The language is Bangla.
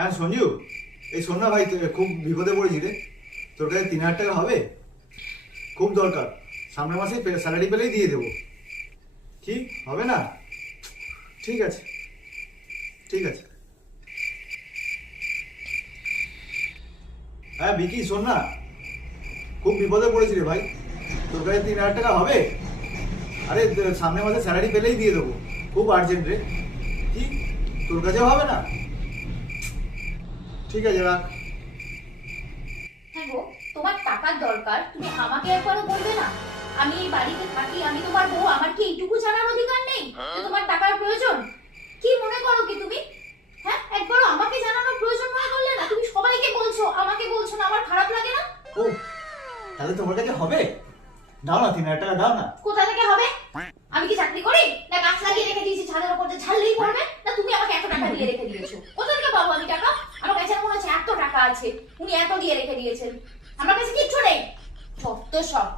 হ্যাঁ সঞ্জু, এই শোন না ভাই, খুব বিপদে পড়েছি রে। তোর কাছে 3,000 টাকা হবে? খুব দরকার, সামনের মাসে স্যালারি পেলেই দিয়ে দেবো। কি হবে না? ঠিক আছে, ঠিক আছে। হ্যাঁ বিকি, শোন না, খুব বিপদে পড়েছি রে ভাই। তোর কাছে 3,000 টাকা হবে? আরে সামনের মাসে স্যালারি পেলেই দিয়ে দেবো, খুব আর্জেন্ট রে। কি, তোর কাছেও হবে না? ঠিক আছে, রাখ। হ্যাঁ গো, তোমার টাকার দরকার, তুমি আমাকে একবারও বলবে না? আমি এই বাড়িতে থাকি, আমি তোমার বউ, আমার কি এইটুকু জানার অধিকার নেই যে তোমার টাকার প্রয়োজন? কি মনে করো কি তুমি? হ্যাঁ, একবারও আমাকে জানানোর প্রয়োজন মনে করলে না? তুমি সবাইকে বলছো, আমাকে বলছো না? আমার খারাপ লাগে না? ও, তাহলে তোমার কাছে হবে? দাও না, 3,000 টাকা দাও না। কোথা থেকে হবে? আমি কি চাকরি করি, না গাছ লাগিয়ে রেখে দিয়েছি ছাদের উপর যে ঝাললেই পড়বে? না তুমি আমাকে এত টাকা দিয়ে রেখে দিয়েছো? কোথা থেকে পাবো আমি টাকা? আমার কাছে মনে হচ্ছে এত টাকা আছে, উনি এত দিয়ে রেখে দিয়েছেন। আমার কাছে কিচ্ছু নেই, সত্য সব।